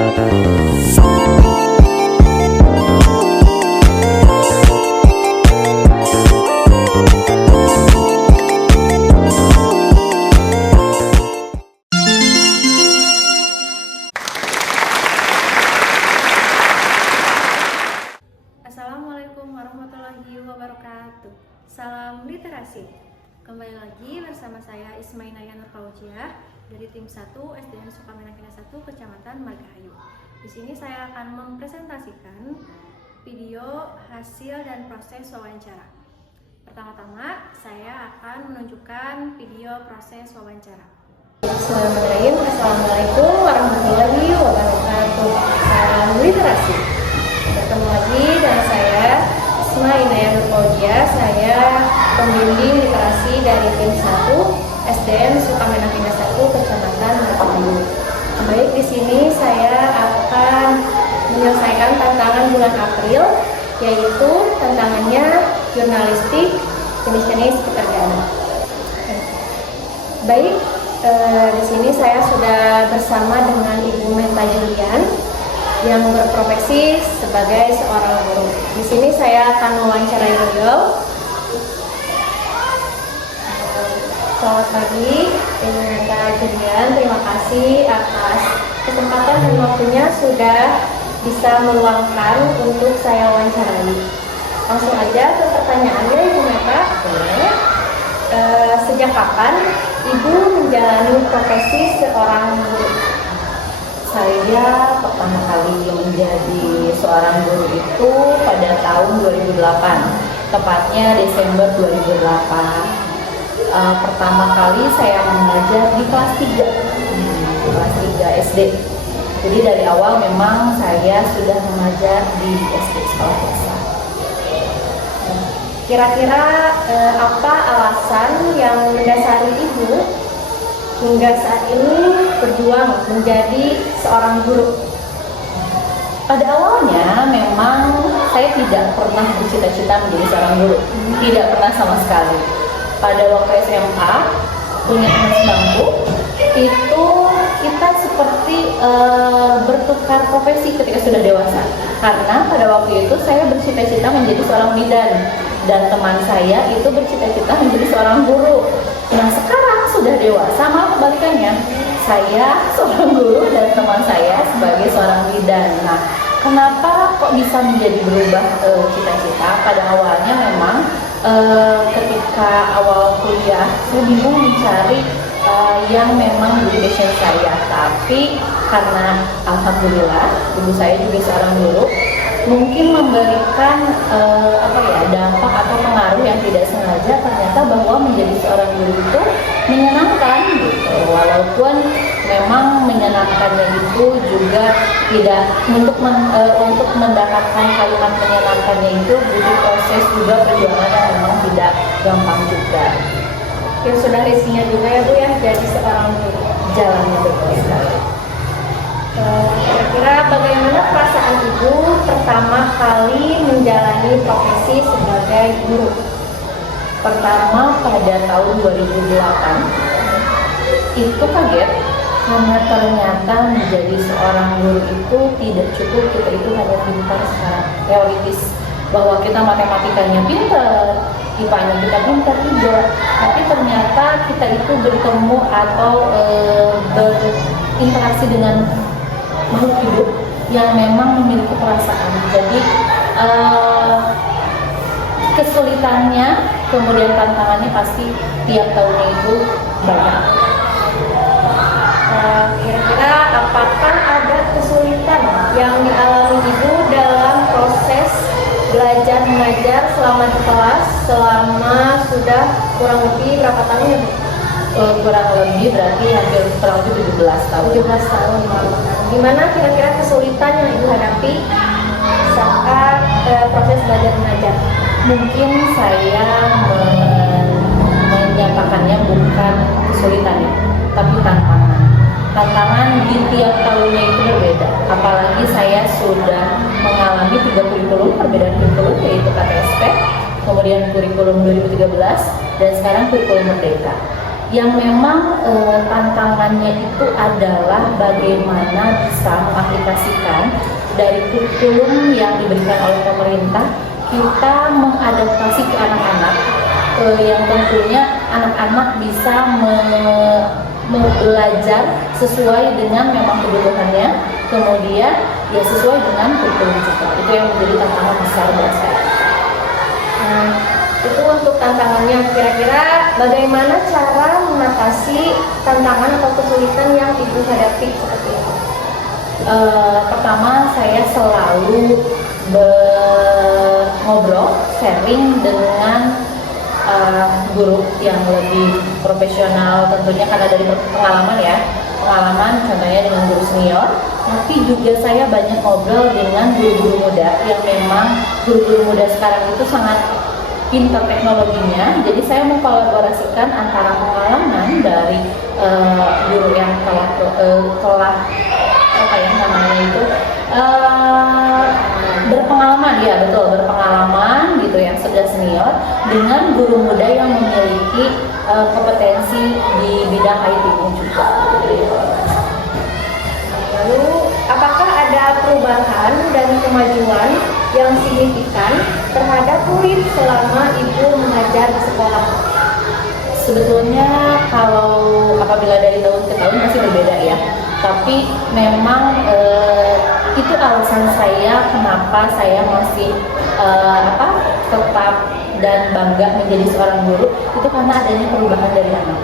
Assalamualaikum warahmatullahi wabarakatuh. Salam literasi. Kembali lagi bersama saya Ismainaya Nur Fauziah dari tim 1 SDN Sukamena 1 Kecamatan Margahayu. Di sini saya akan mempresentasikan video hasil dan proses wawancara. Pertama-tama saya akan menunjukkan video proses wawancara. Bismillahirrahmanirrahim. Assalamualaikum warahmatullahi wabarakatuh. Salam literasi. Bertemu lagi dengan saya Ismainaya Nur Fauziah. Saya pembimbing literasi dari tim 1 SDN Sukamena 1 Kecamatan Margahayu. Baik, di sini saya akan menyelesaikan tantangan bulan April, yaitu tantangannya jurnalistik jenis-jenis pekerjaan. Baik, di sini saya sudah bersama dengan Ibu Meta Julian yang berprofesi sebagai seorang guru. Di sini saya akan mewawancarai beliau. Selamat pagi, Ibu Meta Julian. Terima kasih atas kesempatan dan waktunya sudah bisa meluangkan untuk saya wawancarai. Langsung aja ke pertanyaannya, Ibu Meta. Sejak kapan Ibu menjalani profesi seorang guru? Saya pertama kali menjadi seorang guru itu pada tahun 2008, tepatnya Desember 2008. Pertama kali saya mengajar di kelas 3 SD. Jadi dari awal memang saya sudah mengajar di SD sekolah dasar. Kira-kira apa alasan yang mendasari Ibu hingga saat ini berjuang menjadi seorang guru? Pada awalnya memang saya tidak pernah bercita-cita menjadi seorang guru, tidak pernah sama sekali. Pada waktu SMA punya teman sebangku itu kita seperti bertukar profesi ketika sudah dewasa, karena pada waktu itu saya bercita-cita menjadi seorang bidan dan teman saya itu bercita-cita menjadi seorang guru. Nah sekarang sudah dewasa, malah kebalikannya, saya seorang guru dan teman saya sebagai seorang bidan. Nah kenapa kok bisa menjadi berubah cita-cita? Pada awalnya memang ketika awal kuliah saya bingung mencari yang memang menjadi passion saya, tapi karena alhamdulillah ibu saya juga seorang guru, mungkin memberikan dampak atau pengaruh yang tidak sengaja, ternyata bahwa menjadi seorang guru itu menyenangkan gitu. Walaupun memang menyenangkannya itu juga tidak untuk mendapatkan kalimat menyenangkannya itu butuh proses juga, perjuangan yang memang tidak gampang juga. Ya sudah risihnya juga ya Bu ya jadi seorang guru. Jalannya betul sekali. Kira-kira bagaimana perasaan Ibu pertama kali menjalani profesi sebagai guru? Pertama pada tahun 2008 itu kaget, karena ternyata menjadi seorang guru itu tidak cukup kita itu hanya pintar secara teoritis, bahwa kita matematikanya pintar, IPA-nya kita pintar, tidak. Tapi ternyata kita itu bertemu atau berinteraksi dengan makhluk hidup yang memang memiliki perasaan. Jadi kesulitannya, kemudian tantangannya pasti tiap tahunnya itu banyak. Kira-kira apakah ada kesulitan yang dialami Ibu dalam proses belajar mengajar selama di kelas selama sudah kurang lebih berapa tahun ya Bu? Kurang lebih berarti hampir kurang lebih 17 tahun. 17 tahun. Gimana kira-kira kesulitan yang Ibu hadapi saat proses belajar mengajar? Mungkin saya menyatakannya bukan kesulitannya, tapi tantangan. Tantangan di tiap tahunnya itu berbeda. Apalagi saya sudah mengalami 3 kurikulum, perbedaan kurikulum, yaitu KTSP, kemudian kurikulum 2013, dan sekarang kurikulum Merdeka. yang memang tantangannya itu adalah bagaimana bisa mengaplikasikan dari kurikulum yang diberikan oleh pemerintah, kita mengadaptasi ke anak-anak, yang tentunya anak-anak bisa belajar sesuai dengan memang kebutuhannya, kemudian ya sesuai dengan kurikulum juga. Itu yang menjadi tantangan besar buat saya. Nah, itu untuk tantangannya. Kira-kira bagaimana cara mengatasi tantangan atau kesulitan yang Ibu hadapi seperti itu? Pertama, saya selalu ngobrol, sharing dengan guru yang lebih profesional, tentunya karena dari pengalaman contohnya dengan guru senior, tapi juga saya banyak ngobrol dengan guru-guru muda yang memang guru-guru muda sekarang itu sangat pintar teknologinya. Jadi saya mengkolaborasikan antara pengalaman dari guru yang telah apa ya namanya itu berpengalaman, ya betul, berpengalaman gitu, yang sudah senior, dengan guru muda yang memiliki kompetensi di bidang IT juga. Lalu, apakah ada perubahan dan kemajuan yang signifikan terhadap murid selama Ibu mengajar di sekolah? Sebetulnya kalau apabila dari tahun ke tahun masih berbeda ya, tapi memang itu alasan saya kenapa saya masih tetap dan bangga menjadi seorang guru, itu karena adanya perubahan dari anak.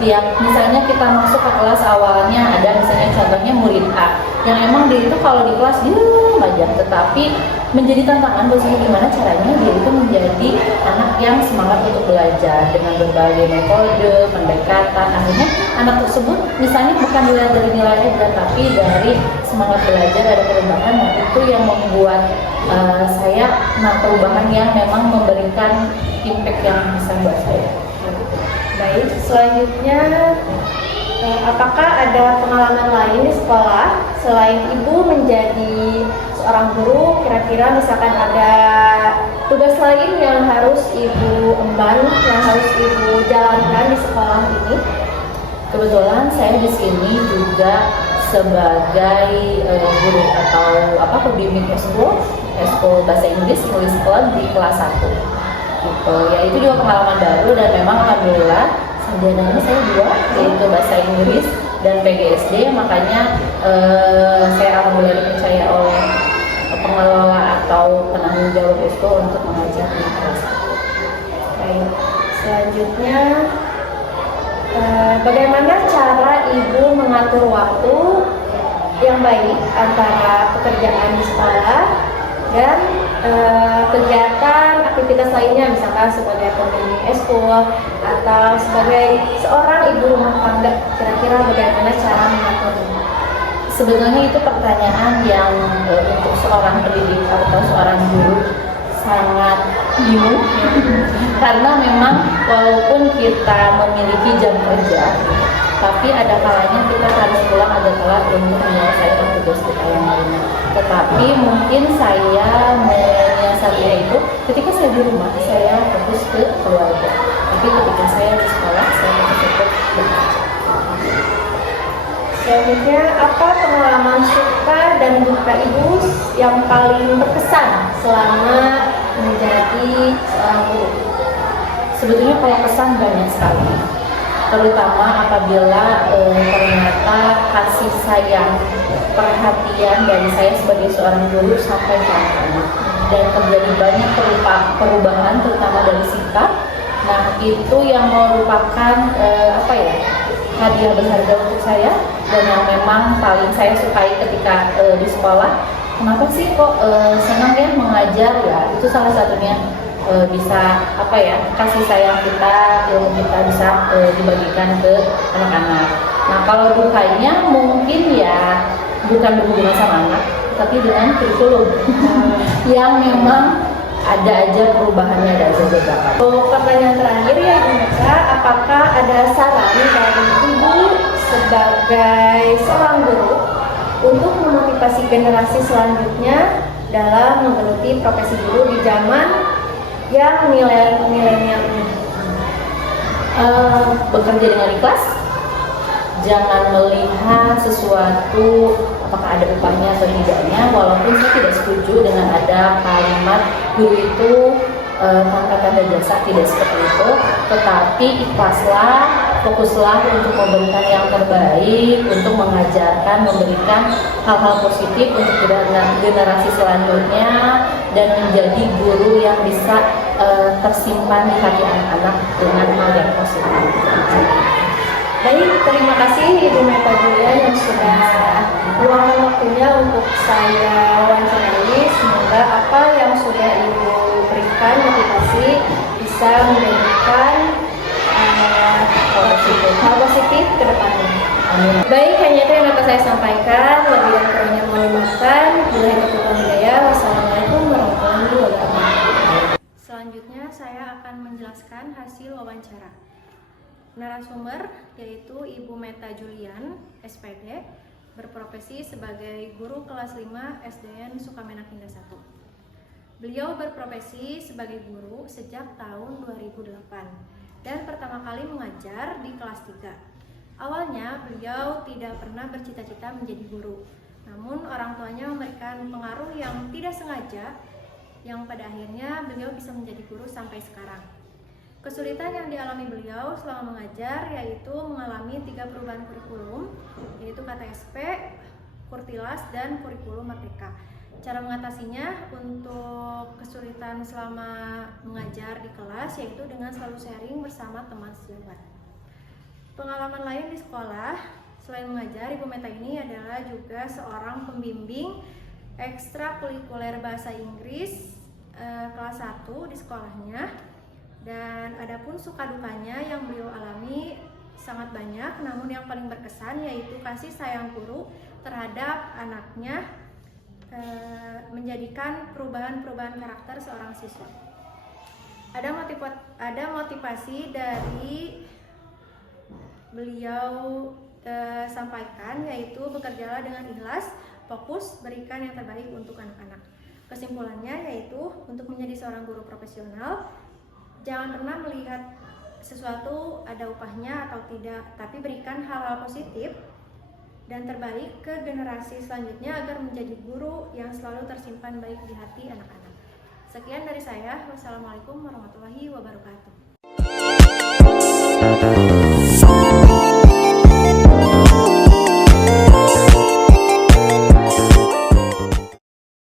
Tiap misalnya kita masuk ke kelas, awalnya ada misalnya contohnya murid A yang memang dia itu kalau di kelas diam aja, tetapi menjadi tantangan buat saya gimana caranya dia itu menjadi anak yang semangat untuk belajar dengan berbagai metode pendekatan. Akhirnya anak tersebut misalnya bukan dilihat dari nilai aja, tapi dari semangat belajar ada perubahan. Nah, itu yang membuat saya perubahan yang memang memberikan impact yang besar buat saya. Baik, selanjutnya apakah ada pengalaman lain di sekolah selain Ibu menjadi seorang guru? Kira-kira misalkan ada tugas lain yang harus Ibu emban, yang harus Ibu jalankan di sekolah ini? Kebetulan saya di sini juga sebagai guru atau pembimbing eskul bahasa Inggris English Club di kelas 1. Gitu. Ya itu juga pengalaman baru, dan memang alhamdulillah sarjananya saya 2, yaitu bahasa Inggris dan PGSD. Makanya saya alhamdulillah dipercaya oleh pengelola atau penanggung jawab eskul untuk mengajar di kelas 1. Baik, selanjutnya bagaimana cara Ibu mengatur waktu yang baik antara pekerjaan di sekolah dan kegiatan aktivitas lainnya, misalkan sebagai pembimbing eskul atau sebagai seorang ibu rumah tangga? Kira-kira bagaimana cara mengaturnya? Sebenarnya itu pertanyaan yang untuk seorang pendidik atau seorang guru sangat bingung karena memang walaupun kita memiliki jam kerja, tapi ada kalanya kita harus pulang agak telat untuk menyelesaikan tugas kita yang lainnya. Tetapi mungkin saya menyiasatinya itu ketika saya di rumah, saya fokus ke keluarga. Tapi ketika saya di sekolah, saya fokus ke bekerja. Selanjutnya, apa pengalaman suka dan duka Ibu yang paling berkesan selama menjadi seorang guru? Sebetulnya kalau kesan banyak sekali, terutama apabila ternyata kasih sayang, perhatian dari saya sebagai seorang guru sampai ke anak-anak, dan terjadi banyak perubahan terutama dari sikap. Nah, itu yang merupakan hadiah berharga untuk saya, dan yang memang paling saya sukai ketika di sekolah. Kenapa sih kok senang ya mengajar? Ya itu salah satunya bisa kasih sayang kita, ilmu kita bisa dibagikan ke anak-anak. Nah, kalau dukanya mungkin ya bukan berhubungan sama anak, tapi dengan kurikulum yang memang ada aja perubahannya, ada aja beberapa. Pertanyaan terakhir ya Ibu Meka, apakah ada saran dari Ibu sebagai seorang guru untuk memotivasi generasi selanjutnya dalam menggeluti profesi guru di zaman yang milenial ini? bekerja dengan ikhlas, jangan melihat sesuatu apakah ada upahnya atau tidaknya, walaupun saya tidak setuju dengan ada kalimat guru itu tanpa tanda jasa, tidak seperti itu, tetapi ikhlaslah, fokuslah untuk memberikan yang terbaik, untuk mengajarkan, memberikan hal-hal positif untuk generasi selanjutnya, dan menjadi guru yang bisa tersimpan di hati anak-anak dengan hal yang positif. Baik, terima kasih Ibu Meta Julia yang sudah luangkan waktunya untuk saya wawancarai. Semoga apa yang sudah Ibu berikan motivasi bisa menjadikan hal positif ke depannya. Amin. Baik, hanya itu yang dapat saya sampaikan. Lebih dan kurangnya mohon dimaafkan. Bila taufiq hidayah. Wassalamualaikum warahmatullahi wabarakatuh. Selanjutnya saya akan menjelaskan hasil wawancara. Narasumber yaitu Ibu Meta Julian, SPD, berprofesi sebagai guru kelas 5 SDN Sukamenak Indah 1. Beliau berprofesi sebagai guru sejak tahun 2008 dan pertama kali mengajar di kelas 3. Awalnya beliau tidak pernah bercita-cita menjadi guru, namun orang tuanya memberikan pengaruh yang tidak sengaja yang pada akhirnya beliau bisa menjadi guru sampai sekarang. Kesulitan yang dialami beliau selama mengajar yaitu mengalami 3 perubahan kurikulum, yaitu KTSP, Kurtilas, dan Kurikulum Merdeka. Cara mengatasinya untuk kesulitan selama mengajar di kelas yaitu dengan selalu sharing bersama teman sejawat. Pengalaman lain di sekolah, selain mengajar, Ibu Meta ini adalah juga seorang pembimbing ekstrakurikuler bahasa Inggris kelas 1 di sekolahnya. Dan adapun suka dukanya yang beliau alami sangat banyak, namun yang paling berkesan yaitu kasih sayang guru terhadap anaknya, menjadikan perubahan karakter seorang siswa. Ada motivasi dari beliau sampaikan, yaitu bekerjalah dengan ikhlas, fokus, berikan yang terbaik untuk anak-anak. Kesimpulannya yaitu untuk menjadi seorang guru profesional, jangan pernah melihat sesuatu ada upahnya atau tidak, tapi berikan hal-hal positif dan terbaik ke generasi selanjutnya agar menjadi guru yang selalu tersimpan baik di hati anak-anak. Sekian dari saya. Wassalamualaikum warahmatullahi wabarakatuh.